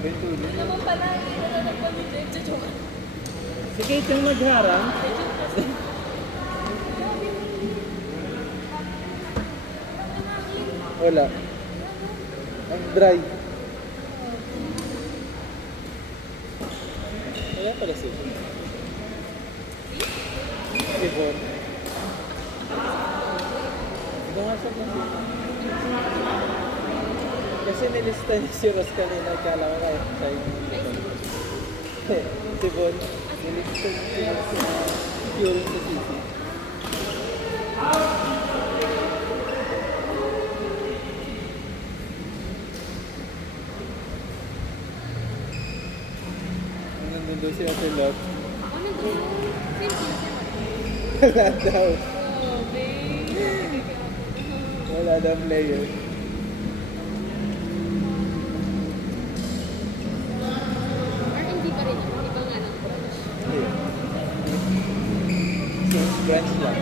Grabe yung tuloy. Ano naman pala, hindi na nagpamilip. Joke. Si Kate yung magharang. Wala. Ang dry. Kaya pala si Bon. Bumasok na siya. Kasi nilista niya si Ross kanina. Kala ko kaya siya yung si Bon. Nilista niya si Pure sa City. Nandun doon si Ate Lot. Ano doon? Wala daw. Oh, babe. Wala daw player. Or hindi pa rin. Hindi pa nga ng brunch. Hindi. Since brunch lang.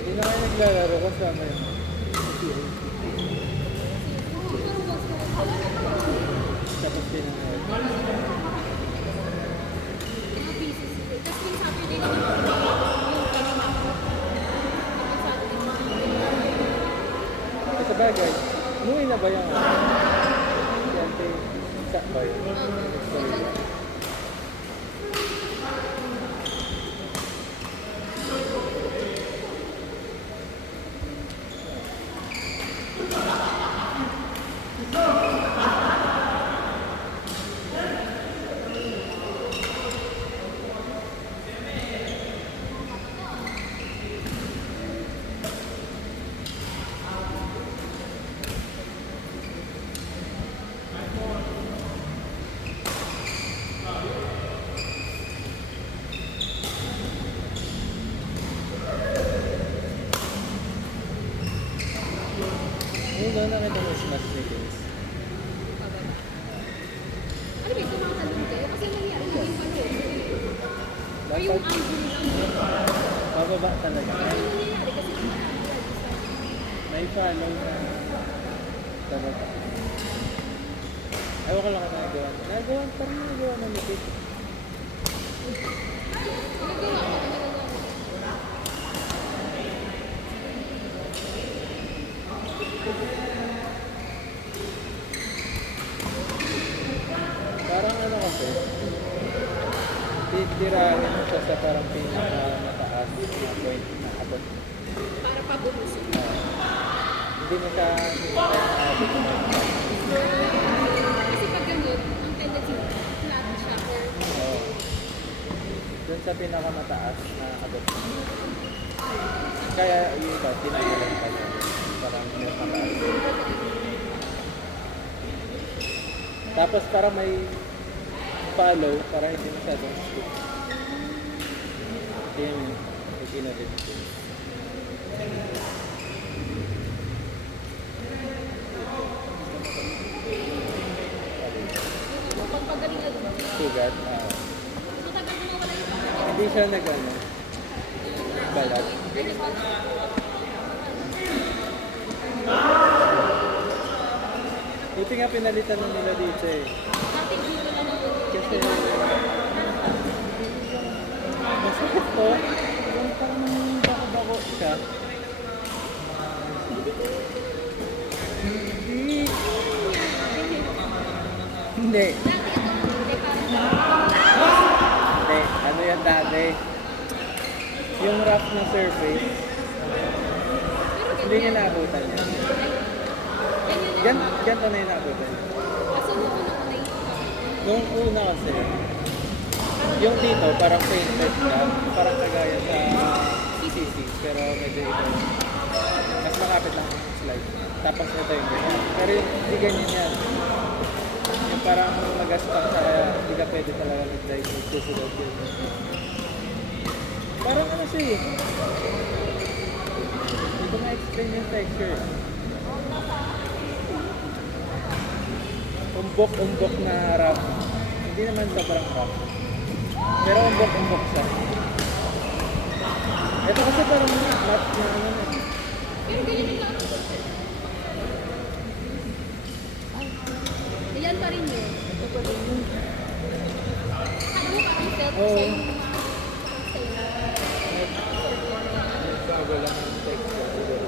Hindi na kayo naglalaro kasama yun. Tapos din ang Mga busy sila. Tapos yung Saturday na naman yung kanina ako. Tapos Saturday. Sa bagay, umuwi na ba yung yan kay Sak ba yun? Yung doon nakita mo si Mas Nicholas. Ano ba ito mga talong kayo? Kasi nangyari na yung panyo. Or yung Dapat angle lang. pababa talaga. Ano nangyayari? Kasi May follow na talaga. Ayaw ko lang kung nagawa. Nagawa, parang nagawa na nipit. nagawa ko. Parang ano kasi, titirahin mo siya sa parang pinakamataas na point na abot. Para pabuhusin. Hindi mo siya maabot na. Kasi pag ganun, ang tendency flat siya or Doon sa pinakamataas na abot. Kaya yung iba, tinagalan pa niya. Parang mas mataas. Tapos parang may follow, para hindi masyadong stick. Tingnan mo, hindi na rin. pagpagalingan mo. Sugat. Matagal na wala yung Hindi siya nag-ano, balat. Buti nga pinalitan na nila dito eh. Dati dito na naman. Kasi Hindi. Dati ito, hindi parang Hindi. Ano yan dati? Yung rough na surface, pero hindi niya naabutan yan. ganyan Ganito na yung naabutan niya. Kaso nung una-una yung Nung una kasi, yung dito parang painted siya, parang kagaya sa CC, pero medyo ito. Mas makapit lang yung slide. Tapos ito yung ganyan. Pero yung hindi ganyan yan. Yung parang nag-stuck siya kaya hindi ka pwede talaga nag-dive yung susunod yun. Parang ano siya eh. Hindi ko ma-explain yung texture. Umbok-umbok na rough. Hindi naman sobrang rough. Pero umbok-umbok siya. Ito kasi parang matte na ano na. pero ganyan lang. Ayan pa rin yun. Ito pa rin yun. Ano mo parang self Oo. same. Nagbago lang ang texture siguro.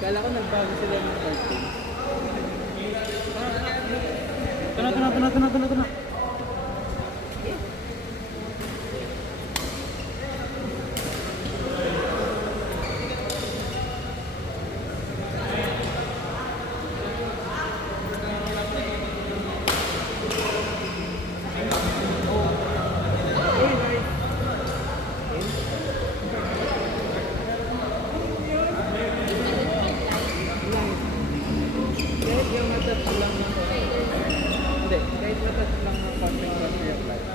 Kala ko nagbago sila ng cartoon. Ito na. Kahit yung matouch lang ng hindi, kahit matouch lang ng konting yung light.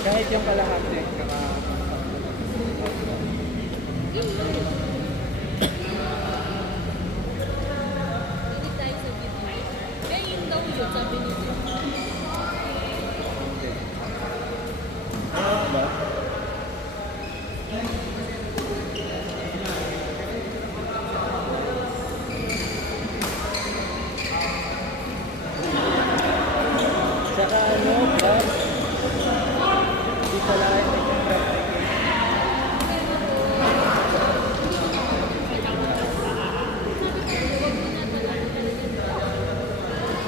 Kahit yung kalahati, saka Hindi tayo sa video. Kaya yun daw yun, sabi nito. hindi. Ba? Saka ano, Bob? Hindi pala yung traffic.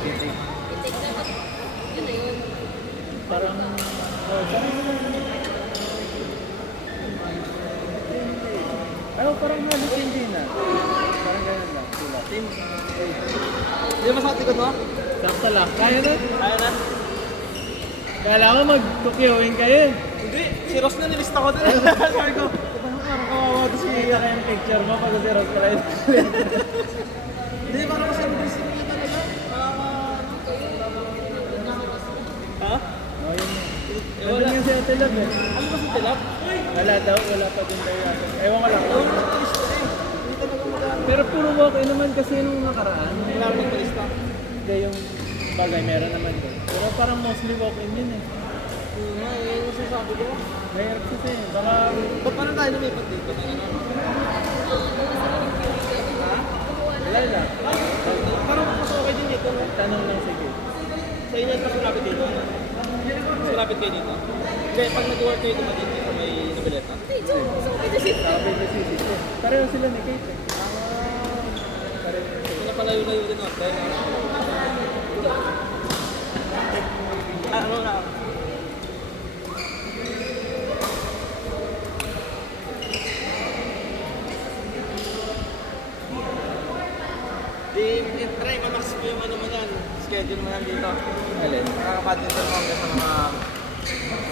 Titig. Itik dapat, yun na yun. Parang, oh, parang parang halos hindi na. Parang ganun lang. Sila. Hindi masakti ko, no? Sakto lang. Kaya na? Ayaw na. Kala ko mag-tukiwing kayo. Hindi, si Ross na nilista ko din. Sabi ko, parang kawawa to si... Kita ka yung picture mo pag si Ross pala yun. Hindi, parang kasi hindi siya talaga. Ha? Oh, yun. Wala. Nandun nga si Ate Love eh. Ano ba sa tilap? Wala daw, wala pa din daw yata. Ewan ko lang. Ayaw na nilista eh. Hindi talaga mag-aaral. Pero puro walk-in naman kasi nung nakaraan. Kailangan ng nilista. Hindi yung bagay, meron naman doon. Pero parang mostly walk-in yun eh. Yung masasabi ko. Mahirap kasi eh. Baka, Ba't parang tayo lumipat dito? Ha? wala lang. Parang mas okay din dito. No? Tanong lang sige. Sa inyo mas malapit dito. Mas malapit kayo dito. Kaya pag nag-work kayo dumating dito sa may Noveleta. Hindi, joke. Gusto ko kayo siya. Sabi na city ko. Pareho sila ni Kate eh. Pareho na Ito sila. na palayo-layo din ako. Kaya ano na? Try mamax mo yung ano mo yan. Schedule mo yan dito. Alin? Nakaka-badminton mo hanggang sa mga...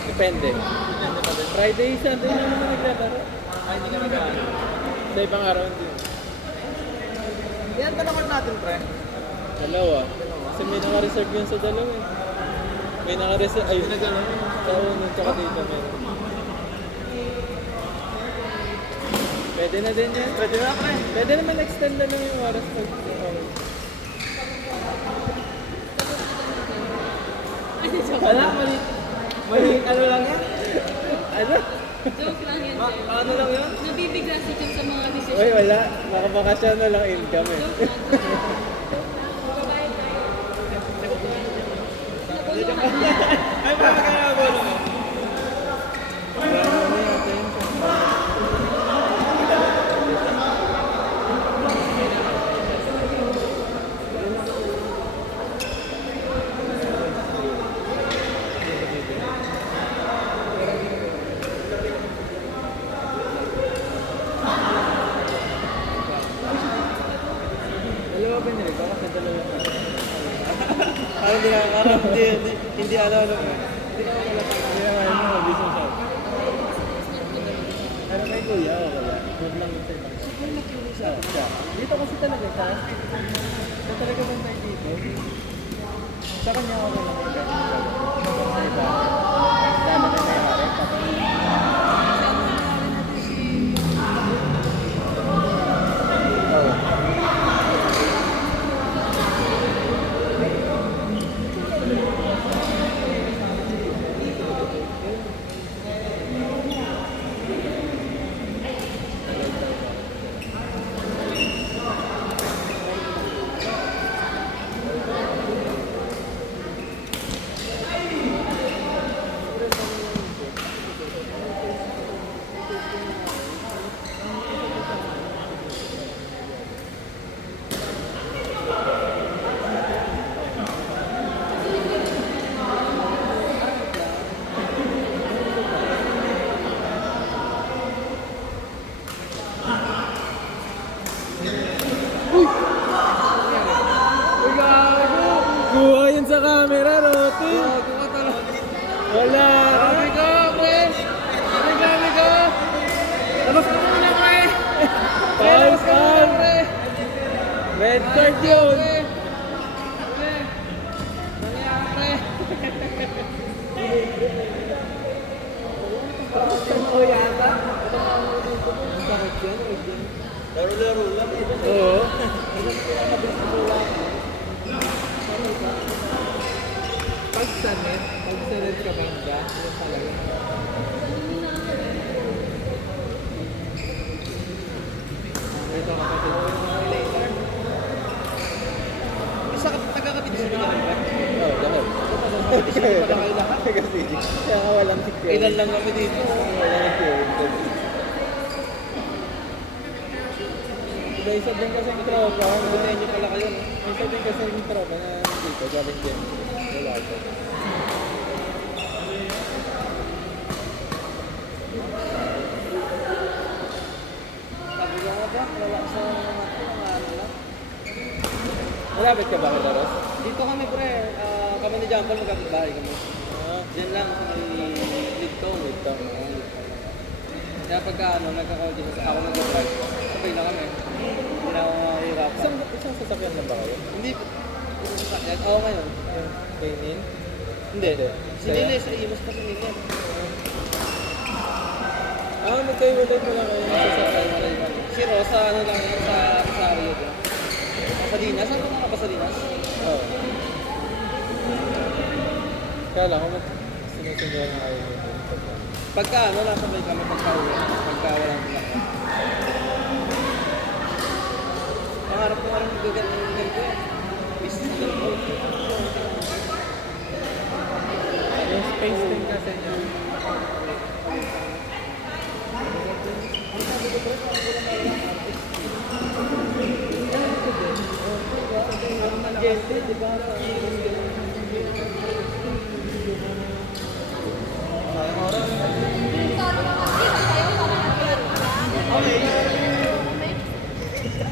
Depende. Depende pa din. Friday, Sunday na naman naglalaro. Ay, hindi ka nag-ano. Sa ibang araw hindi. Yan talaga natin, pre. Dalawa. Kasi may naka-reserve yun sa dalawa eh. May naka-reserve. Ay, Nag-ano? sa unang tsaka dito meron. Pwede na din yan. Pwede na, pre. Pwede naman extend na lang yung oras pag Ano, joke. Wala, mali. Mali, ano lang yan? ano? Joke lang yan, Jeff. Ano lang yun? Nabibigla si Jeff sa mga decision. Uy, wala. Makabakasyon na lang income eh. Joke lang. Babayad tayo. Napunuhan. Ay, parang kaya ako mo. Wala na yan. Parang hindi nakakaram, hindi ano, hindi ka makalata. Hindi naman mo, mabilis mo siya. Pero kay kuya, wala. Huwag lang sa ibang siya. Ay, nakinig siya. Siya. Dito kasi talaga siya. Siya talaga bantay dito. Sa kanya ako lang ang sa iba. Dami na nangyayari. Oo. Kuha yun sa camera, Roti. Gago ka talaga. Wala. Sabi ko, pre! Sabi ko! Labas ka muna, pre! Foul, Labas ka muna, foul. pre! Red card yun. Pre! Nangyari, pre! yata? Laro-laro lang. Oo. Pag sa net ka banda, yun talaga. Ito kapatid ko yung mga later. Isa ka taga-kapitid sa mga later. Oo, lahat. Kapitid pala kayo lahat. Kasi, kaya nga walang security. Ilan lang kami dito. Walang security. Diba, isa din kasing tropa. Butenyo pala kayo. No? Isa din kasing tropa na dito, galing din. Wala ko. Sabi ko nga ba, wala sa mga ano lang. Malapit ka ba kay Laros? Dito kami pre, kami ni Jampol magkakbahay kami. Diyan lang sa may Ligtong. Kaya pagka ano, nagka-coordinate ako mag-drive, sabay na kami. Hindi na ako mahihirapan. Isang sasakyan lang ba kayo? Hindi, ako ngayon. Kay Nin? Hindi. Si Saya? Nile, sa Imus pa si Nile. Magkahiwalay pala kayo ng sasakyan. Si Rosa, ano lang yan, sa Rosario din. Sa Dinas, saan ka ba sa Dinas? Oo. Kaya lang, kung sinusunod na kayo nito. Pagka ano, nasa may kami pagka-uwi. Pagka walang tulak. Pangarap ko nga rin ganito eh. Business na ganito. Yung space din kasi niya. Gente, di ba? Sayang oras. Sorry, mga kapatid. Ayaw, sorry. Okay.